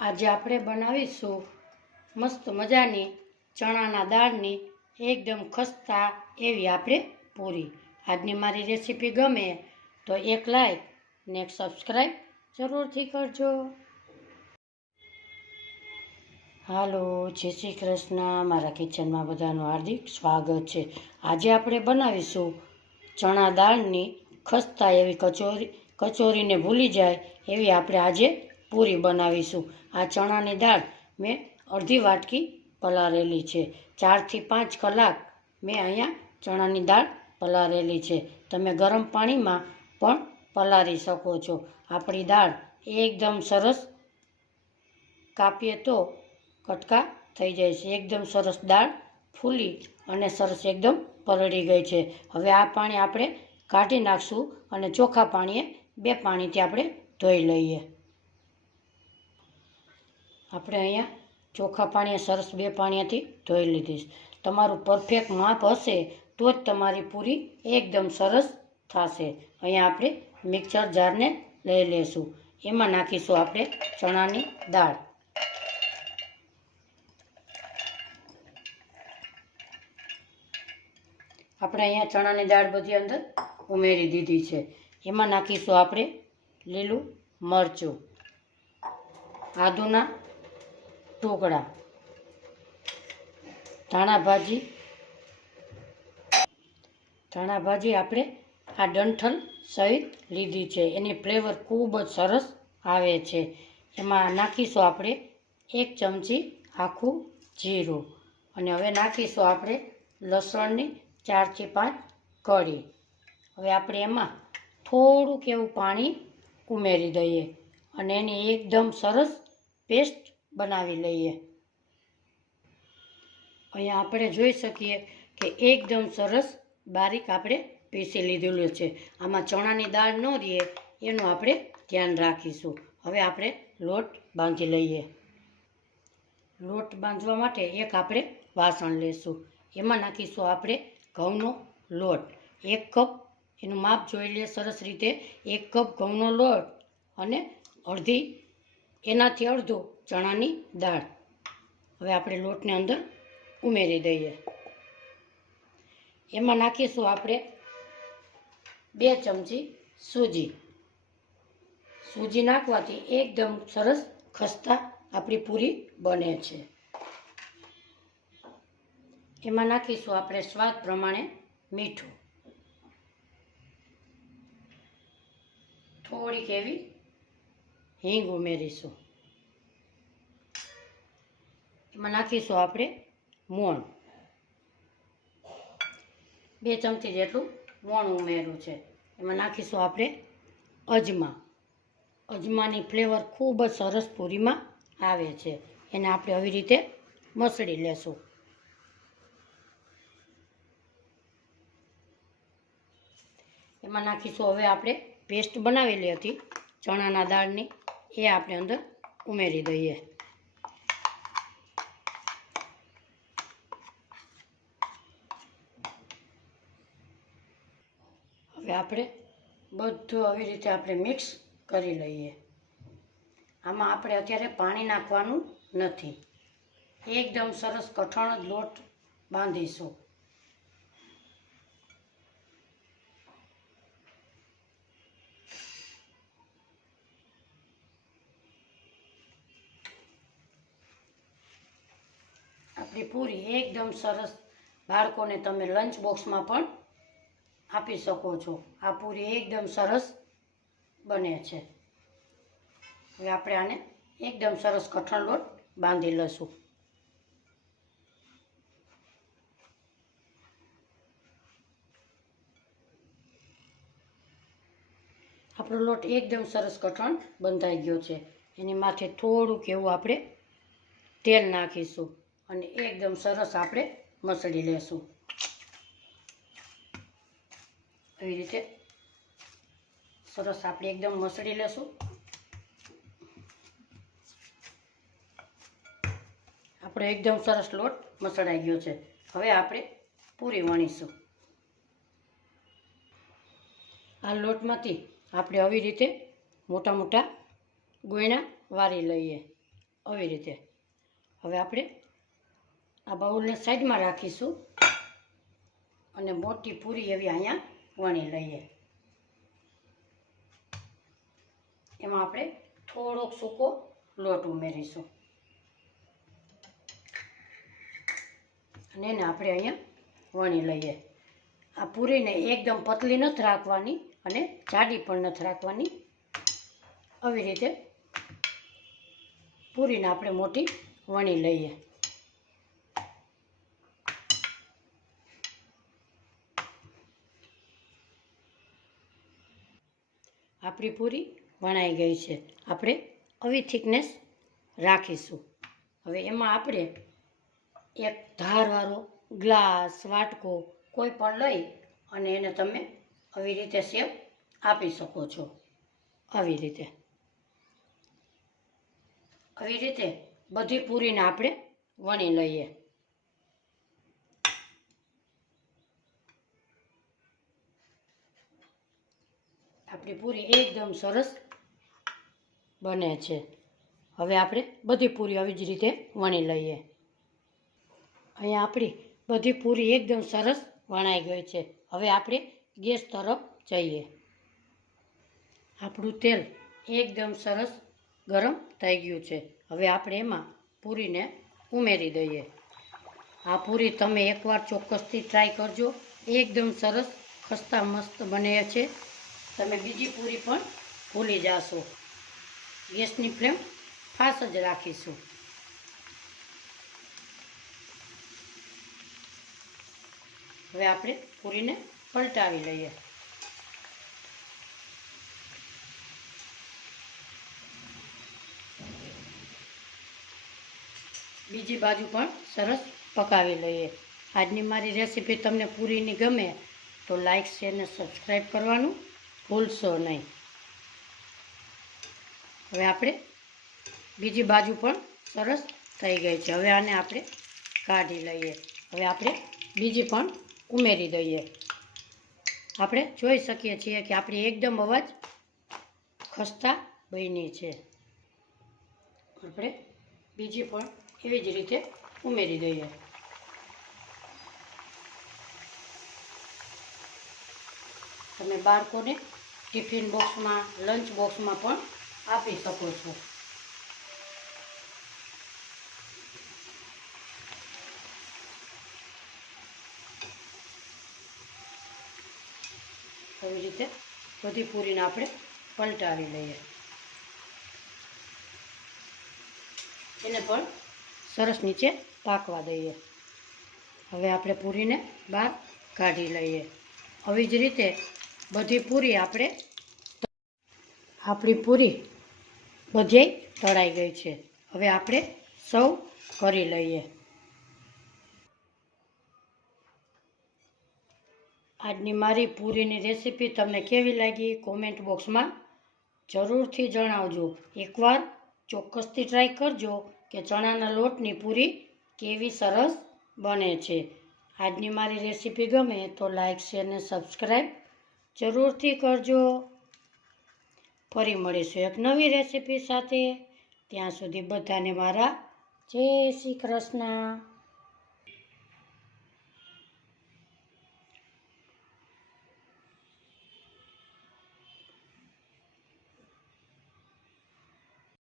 આજે આપણે બનાવીશું મસ્ત મજાની ચણાના દાળની એકદમ ખસ્તા એવી આપણે પૂરી। આજની મારી રેસીપી ગમે તો એક લાઈક ને એક સબસ્ક્રાઈબ જરૂરથી કરજો। હાલો, જય શ્રી કૃષ્ણ। મારા કિચનમાં બધાનું હાર્દિક સ્વાગત છે। આજે આપણે બનાવીશું ચણા દાળની ખસ્તા એવી કચોરીને ભૂલી જાય એવી આપણે આજે પૂરી બનાવીશું। આ ચણાની દાળ મેં અડધી વાટકી પલાળેલી છે। 4 થી 5 કલાક મેં અહીંયા ચણાની દાળ પલાળેલી છે। તમે ગરમ પાણીમાં પણ પલાળી શકો છો। આપણી દાળ એકદમ સરસ કાપીએ તો કટકા થઈ જાય છે। એકદમ સરસ દાળ ફૂલી અને સરસ એકદમ પલળી ગઈ છે। હવે આ પાણી આપણે કાઢી નાખશું અને ચોખ્ખા પાણીએ 2 પાણીથી આપણે ધોઈ લઈએ। આપણે અહીંયા ચોખ્ખા પાણીએ સરસ 2 પાણીથી ધોઈ લીધી। તમારું પરફેક્ટ માપ હશે તો જ તમારી પૂરી એકદમ સરસ થશે। અહીંયા આપણે મિક્સર જારને લઈ લઈશું। એમાં નાખીશું આપણે ચણાની દાળ। આપણે અહીંયા ચણાની દાળ બધી અંદર ઉમેરી દીધી છે। એમાં નાખીશું આપણે લીલું મરચું, આદુના ટુકડા, ધાણા ભાજી આપણે આ ડંઠલ સહિત લીધી છે। એની ફ્લેવર ખૂબ જ સરસ આવે છે। એમાં નાખીશું આપણે 1 ચમચી આખું જીરું અને હવે નાખીશું આપણે લસણની 4 થી 5 કળી। હવે આપણે એમાં થોડુંક એવું પાણી ઉમેરી દઈએ અને એની એકદમ સરસ પેસ્ટ બનાવી લઈએ। અહીંયા આપણે જોઈ શકીએ કે એકદમ સરસ બારીક આપણે પીસી લીધેલું છે। આમાં ચણાની દાળ ન રહે એનું આપણે ધ્યાન રાખીશું। હવે આપણે લોટ બાંધી લઈએ। લોટ બાંધવા માટે એક આપણે વાસણ લેશું। એમાં નાખીશું આપણે ઘઉંનો લોટ 1 કપ, એનું માપ જોઈ લે સરસ રીતે। 1 કપ ઘઉંનો લોટ અને એનાથી અડધો ચણાની દાળ। હવે આપણે લોટને અંદર ઉમેરી દઈએ। એમાં નાખીશું આપણે 2 ચમચી સૂજી નાખવાથી એકદમ સરસ ખસ્તા આપણી પૂરી બને છે। એમાં નાખીશું આપણે સ્વાદ પ્રમાણે મીઠું, થોડીક એવી હિંગ ઉમેરીશું। એમાં નાખીશું આપણે મોણ, 2 ચમચી જેટલું મોણ ઉમેર્યું છે। એમાં નાખીશું આપણે અજમાની ફ્લેવર ખૂબ જ સરસ પૂરીમાં આવે છે। એને આપણે આવી રીતે મસળી લેશું। એમાં નાખીશું હવે આપણે પેસ્ટ બનાવેલી હતી ચણાના દાળની, એ આપણે અંદર ઉમેરી દઈએ। હવે આપણે બધું આવી રીતે આપણે મિક્સ કરી લઈએ। આમાં આપણે અત્યારે પાણી નાખવાનું નથી, એકદમ સરસ કઠણ જ લોટ બાંધીશું। આપણી પૂરી એકદમ સરસ, બાળકોને તમે લંચ બોક્સમાં પણ આપી શકો છો। આ પૂરી એકદમ સરસ બને છે। હવે આપણે આને એકદમ સરસ કઠણ લોટ બાંધી લઈશું। આપણો લોટ એકદમ સરસ કઠણ બંધાઈ ગયો છે। એની માથે થોડુંક એવું આપણે તેલ નાખીશું અને એકદમ સરસ આપણે મસળી લેશું। એવી રીતે સરસ આપણે એકદમ મસળી લેશું। આપણો એકદમ સરસ લોટ મસળાઈ ગયો છે। હવે આપણે પૂરી વણીશું। આ લોટમાંથી આપણે આવી રીતે મોટા મોટા ગોયણા વારી લઈએ આવી રીતે. હવે આપણે આ બાઉલને સાઈડમાં રાખીશું અને મોટી પૂરી એવી અહીંયા વણી લઈએ. એમાં આપણે થોડોક સૂકો લોટ ઉમેરીશું અને એને આપણે અહીંયા વણી લઈએ. આ પૂરીને એકદમ પતલી નથી રાખવાની અને જાડી પણ નથી રાખવાની. આવી રીતે પૂરીને આપણે મોટી વણી લઈએ. આપણી પૂરી વણાઈ ગઈ છે. આપણે આવી થિકનેસ રાખીશું. હવે એમાં આપણે એક ધારવાળો ગ્લાસ, વાટકો કોઈ પણ લઈ અને એને તમે આવી રીતે શેપ આપી શકો છો. આવી રીતે બધી પૂરીને આપણે વણી લઈએ. આપણી પૂરી એકદમ સરસ બને છે. હવે આપણે બધી પૂરી આવી જ રીતે વણી લઈએ. અહીંયા આપણી બધી પૂરી એકદમ સરસ વણાઈ ગઈ છે. હવે આપણે ગેસ તરફ જઈએ. આપણું તેલ એકદમ સરસ ગરમ થઈ ગયું છે. હવે આપણે એમાં પૂરીને ઉમેરી દઈએ. આ પૂરી તમે એકવાર ચોક્કસથી ટ્રાય કરજો. એકદમ સરસ ખસ્તા મસ્ત બને છે. તમે બીજી પૂરી પણ ભૂલી જશો. ગેસની ફ્લેમ ફાસ્ટ જ રાખીશું. હવે આપણે પૂરીને પલટાવી લઈએ. બીજી બાજુ પણ સરસ પકાવી લઈએ. આજની મારી રેસીપી તમને પૂરીની ગમે તો લાઈક, શેર અને સબસ્ક્રાઈબ કરવાનું ભૂલશો નહીં. હવે આપણે બીજી બાજુ પણ સરસ થઈ ગઈ છે. હવે આને આપણે કાઢી લઈએ. હવે આપણે બીજી પણ ઉમેરી દઈએ. આપણે જોઈ શકીએ છીએ કે આપણી એકદમ અવાજ ખસ્તા બની છે. આપણે બીજી પણ એવી જ રીતે ઉમેરી દઈએ. તમે બાળકોને ટિફિન બોક્સમાં, લંચ બોક્સમાં પણ આપી શકો છો. આવી રીતે બધી પૂરીને આપણે પલટાવી લઈએ. એને પણ સરસ નીચે પાકવા દઈએ. હવે આપણે પૂરીને બહાર કાઢી લઈએ. આવી જ રીતે બધી પૂરી આપણી પૂરી બધે તળાઈ ગઈ છે. હવે આપણે સર્વ કરી લઈએ. આજની મારી પૂરીની રેસીપી તમને કેવી લાગી કોમેન્ટ બોક્સમાં જરૂરથી જણાવજો. એકવાર ચોક્કસથી ટ્રાય કરજો કે ચણાના લોટની પૂરી કેવી સરસ બને છે. આજની મારી રેસીપી ગમે તો લાઈક, શેર અને સબસ્ક્રાઈબ જરૂરથી કરજો. ફરી મળીશું એક નવી રેસીપી સાથે. ત્યાં સુધી બધાને મારા જય શ્રી કૃષ્ણ.